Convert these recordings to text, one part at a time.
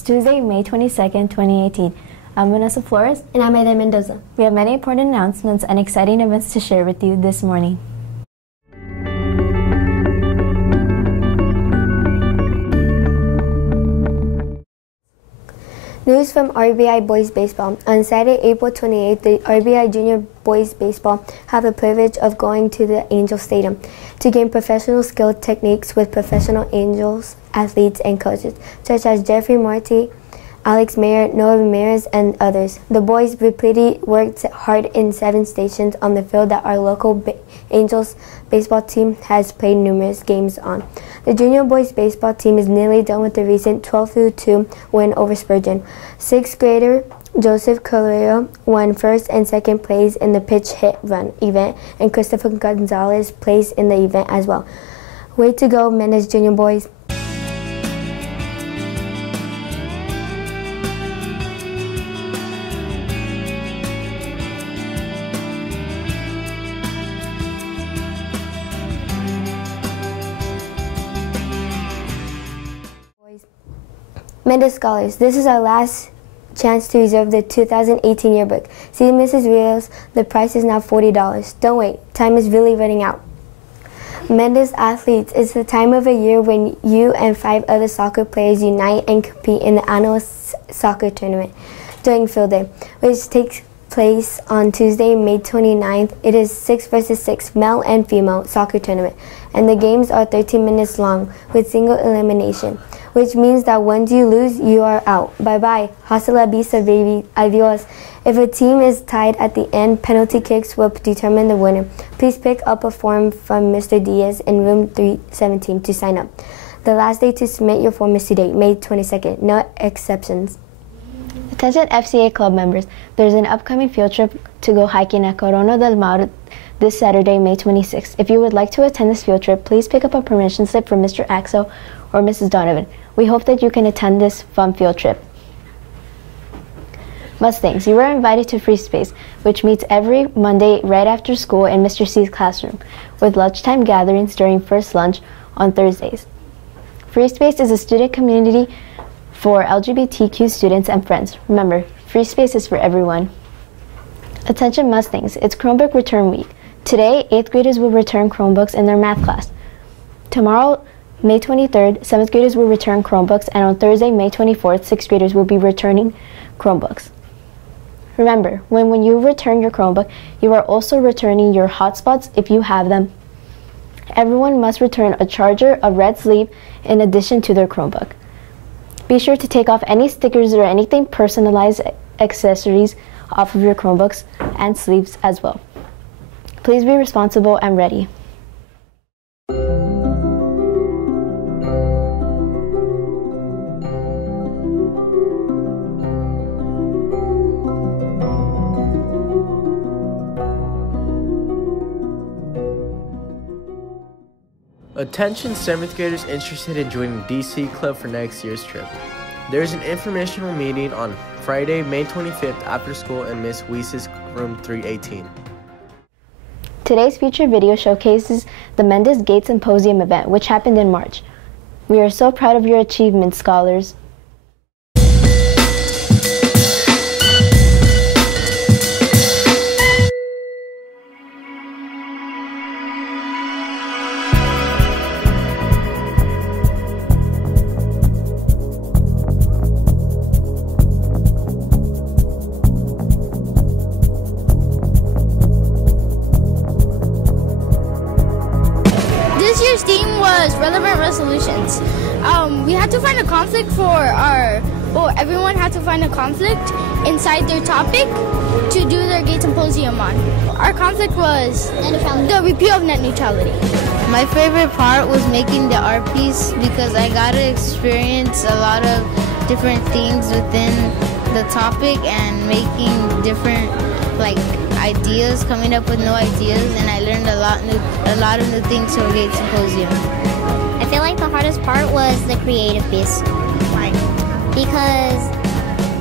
It's Tuesday, May 22nd, 2018. I'm Vanessa Flores. And I'm Aiden Mendoza. We have many important announcements and exciting events to share with you this morning. News from RBI Boys Baseball. On Saturday, April 28th, the RBI Junior Boys Baseball have the privilege of going to the Angel Stadium to gain professional skill techniques with professional Angels, athletes, and coaches, such as Jeffrey Marty, Alex Mayer, Noah Ramirez, and others. The boys repeatedly worked hard in 7 stations on the field that our local Angels baseball team has played numerous games on. The junior boys baseball team is nearly done with the recent 12-2 win over Spurgeon. 6th grader Joseph Carrero won first and second place in the pitch hit run event, and Christopher Gonzalez placed in the event as well. Way to go, Mendez Junior Boys. Mendez Scholars, this is our last chance to reserve the 2018 yearbook. See Mrs. Rios, the price is now $40. Don't wait, time is really running out. Mendez Athletes is the time of a year when you and 5 other soccer players unite and compete in the annual soccer tournament during field day, which takes place on Tuesday, May 29th. It is 6 versus 6 male and female soccer tournament, and the games are 13 minutes long with single elimination, which means that once you lose, you are out. Bye-bye. Hasta la vista, baby. Adios. If a team is tied at the end, penalty kicks will determine the winner. Please pick up a form from Mr. Diaz in room 317 to sign up. The last day to submit your form is today, May 22nd. No exceptions. Attention FCA club members, there's an upcoming field trip to go hiking at Corona del Mar this Saturday, May 26th. If you would like to attend this field trip, please pick up a permission slip from Mr. Axel or Mrs. Donovan. We hope that you can attend this fun field trip. Mustangs, you are invited to Free Space, which meets every Monday right after school in Mr. C's classroom, with lunchtime gatherings during first lunch on Thursdays. Free Space is a student community for LGBTQ students and friends. Remember, Free Space is for everyone. Attention Mustangs, it's Chromebook return week. Today, 8th graders will return Chromebooks in their math class. Tomorrow, May 23rd, 7th graders will return Chromebooks, and on Thursday, May 24th, 6th graders will be returning Chromebooks. Remember, when you return your Chromebook, you are also returning your hotspots if you have them. Everyone must return a charger, a red sleeve, in addition to their Chromebook. Be sure to take off any stickers or anything personalized accessories off of your Chromebooks and sleeves as well. Please be responsible and ready. Attention 7th graders interested in joining DC Club for next year's trip. There is an informational meeting on Friday, May 25th after school in Miss Weiss's room 318. Today's featured video showcases the Mendez Gate Symposium event, which happened in March. We are so proud of your achievements, scholars. This year's theme was relevant resolutions. We had to find a conflict everyone had to find a conflict inside their topic to do their Gate Symposium on. Our conflict was the repeal of net neutrality. My favorite part was making the art piece because I got to experience a lot of different things within the topic and making different ideas, coming up with new ideas, and I learned a lot of new things for Gate Symposium. I feel like the hardest part was the creative piece. Why? Because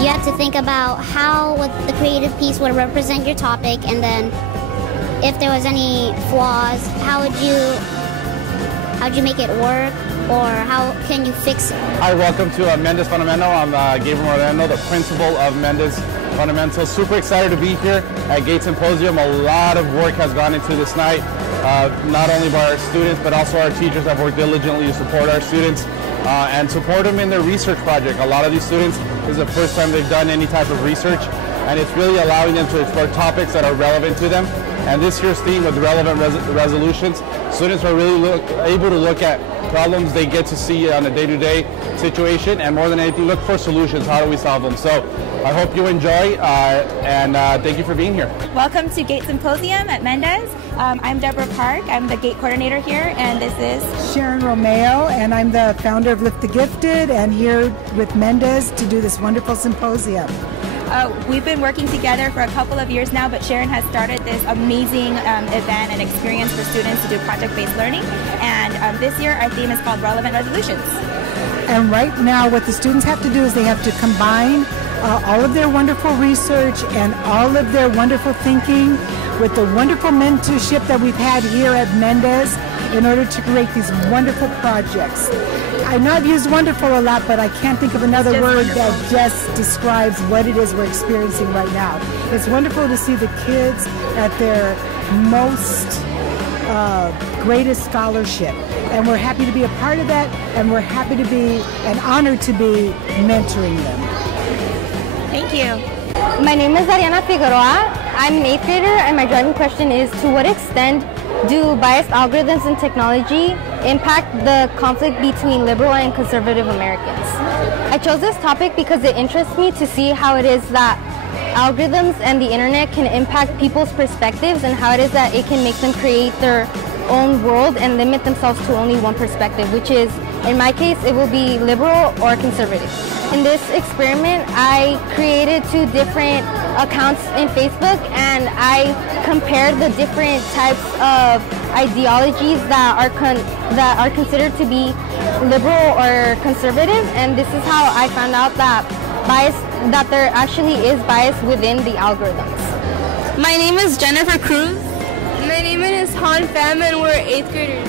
you have to think about how the creative piece would represent your topic, and then if there was any flaws, how would you make it work? or how can you fix it? Hi, welcome to Mendez Fundamental. I'm Gabriel Moreno, the principal of Mendez Fundamental. Super excited to be here at GATE Symposium. A lot of work has gone into this night, not only by our students, but also our teachers have worked diligently to support our students and support them in their research project. A lot of these students, this is the first time they've done any type of research, and it's really allowing them to explore topics that are relevant to them. And this year's theme with relevant resolutions, students are really able to look at problems they get to see on a day-to-day situation, and more than anything, look for solutions. How do we solve them? So I hope you enjoy, and thank you for being here. Welcome to GATE Symposium at Mendez. I'm Deborah Park. I'm the GATE coordinator here, and this is Sharon Romeo, and I'm the founder of Lift the Gifted, and here with Mendez to do this wonderful symposium. We've been working together for a couple of years now, but Sharon has started this amazing event and experience for students to do project-based learning. And this year our theme is called Relevant Resolutions. And right now what the students have to do is they have to combine all of their wonderful research and all of their wonderful thinking with the wonderful mentorship that we've had here at Mendez in order to create these wonderful projects. I know I've used wonderful a lot, but I can't think of another word that just describes what it is we're experiencing right now. It's wonderful to see the kids at their most greatest scholarship. And we're happy to be a part of that, and we're happy to be and honored to be mentoring them. Thank you. My name is Ariana Figueroa. I'm an 8th grader, and my driving question is, to what extent do biased algorithms in technology impact the conflict between liberal and conservative Americans? I chose this topic because it interests me to see how it is that algorithms and the internet can impact people's perspectives, and how it is that it can make them create their own world and limit themselves to only one perspective, which is, in my case, it will be liberal or conservative. In this experiment, I created 2 different accounts in Facebook, and I compared the different types of ideologies that are considered to be liberal or conservative, and this is how I found out that there actually is bias within the algorithms. My name is Jennifer Cruz. My name is Han Pham, and we're 8th graders.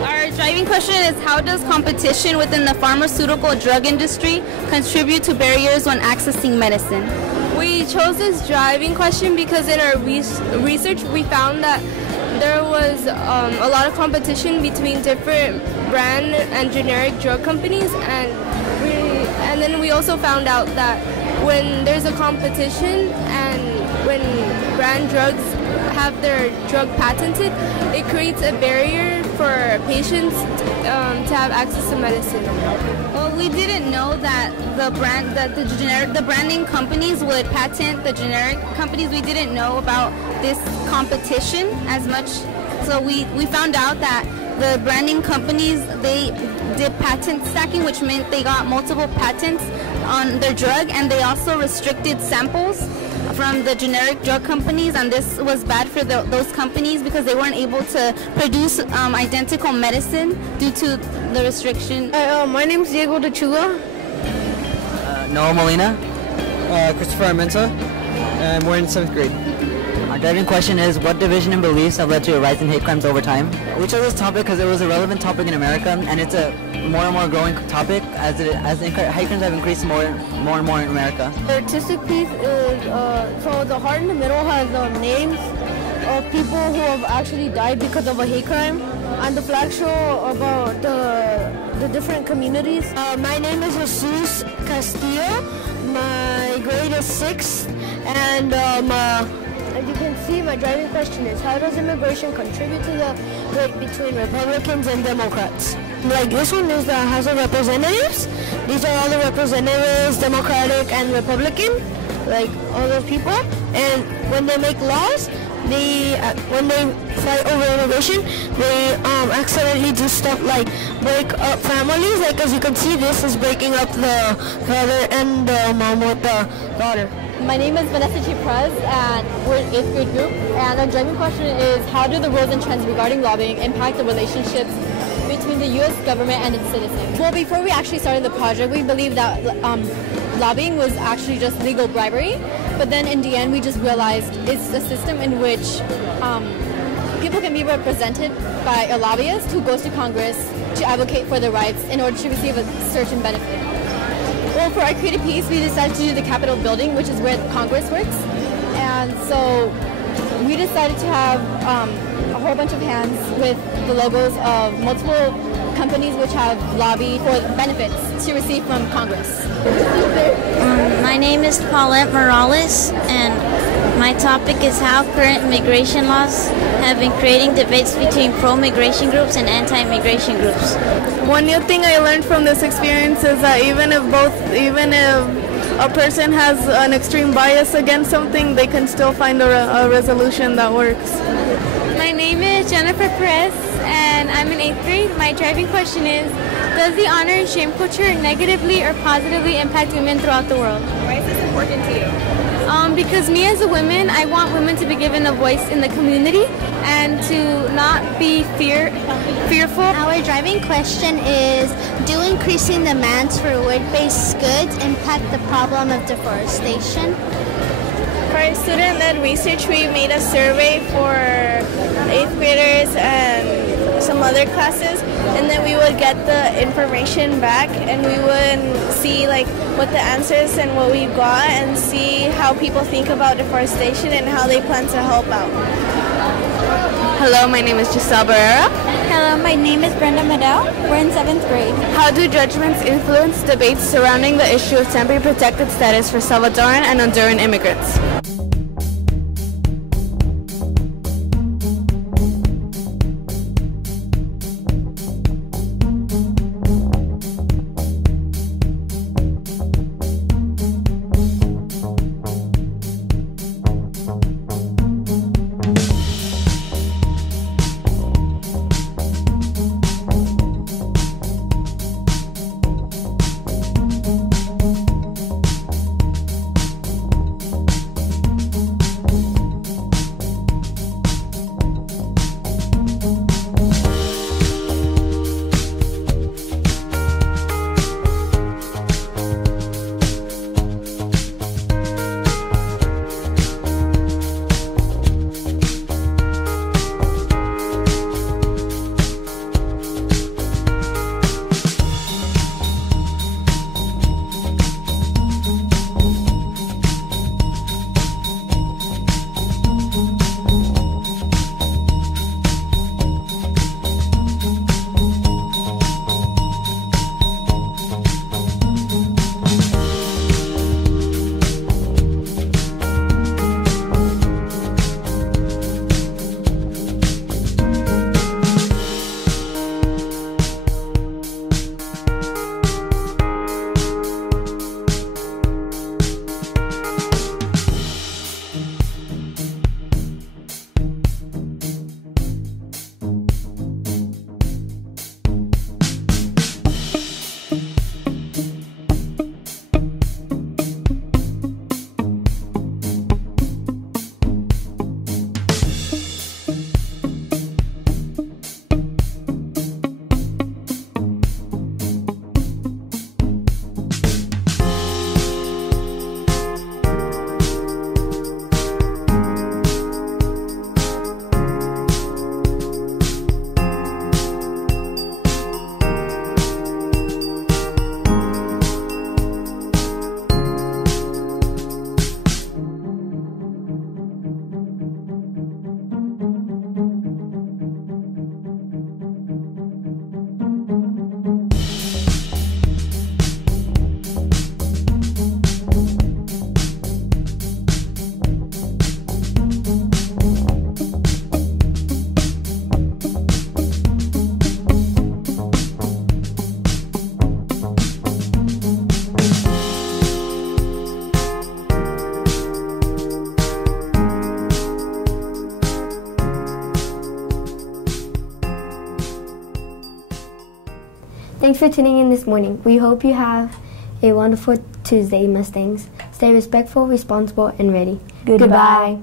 Our driving question is, how does competition within the pharmaceutical drug industry contribute to barriers when accessing medicine? We chose this driving question because in our research we found that there was a lot of competition between different brand and generic drug companies, and then we also found out that when there's a competition and when brand drugs have their drug patented, it creates a barrier for patients to have access to medicine. Well, we didn't know that the branding companies would patent the generic companies. We didn't know about this competition as much. So we found out that the branding companies, they did patent stacking, which meant they got multiple patents on their drug, and they also restricted samples from the generic drug companies, and this was bad for those companies because they weren't able to produce identical medicine due to the restriction. My name is Diego De Chuga. Noah Molina. Christopher Armenta. And we're in 7th grade. Our driving question is, what division and beliefs have led to a rise in hate crimes over time? We chose this topic because it was a relevant topic in America, and it's a more and more growing topic as hate crimes have increased more and more in America. The artistic piece is, so the heart in the middle has names of people who have actually died because of a hate crime, and the flag show about the different communities. My name is Jesus Castillo. My grade is 6th, and as you can see, my driving question is, how does immigration contribute to the debate between Republicans and Democrats? Like this one is the House of Representatives. These are all the representatives, Democratic and Republican, like all those people. And when they make laws, when they fight over immigration, they accidentally do stuff like break up families. Like as you can see, this is breaking up the father and the mom with the daughter. My name is Vanessa G. Prez, and we're an 8th grade group. And our driving question is, how do the rules and trends regarding lobbying impact the relationships between the U.S. government and its citizens? Well, before we actually started the project, we believed that lobbying was actually just legal bribery. But then in the end, we just realized it's a system in which people can be represented by a lobbyist who goes to Congress to advocate for their rights in order to receive a certain benefit. Well, for our creative piece, we decided to do the Capitol building, which is where Congress works. And so we decided to have a whole bunch of hands with the logos of multiple companies which have lobbied for benefits to receive from Congress. My name is Paulette Morales, and my topic is how current immigration laws have been creating debates between pro-migration groups and anti-immigration groups. One new thing I learned from this experience is that even if a person has an extreme bias against something, they can still find a resolution that works. My name is Jennifer Perez, and I'm in 8th grade. My driving question is, does the honor and shame culture negatively or positively impact women throughout the world? Why is this important to you? Because me as a woman, I want women to be given a voice in the community and to not be fearful. Our driving question is, do increasing demands for wood-based goods impact the problem of deforestation? For student-led research, we made a survey for 8th graders and some other classes, and then we would get the information back and we would see what the answers and what we got and see how people think about deforestation and how they plan to help out. Hello, my name is Giselle Barrera. Hello, my name is Brenda Medell. We're in 7th grade. How do judgments influence debates surrounding the issue of temporary protected status for Salvadoran and Honduran immigrants? Thanks for tuning in this morning. We hope you have a wonderful Tuesday, Mustangs. Stay respectful, responsible, and ready. Goodbye.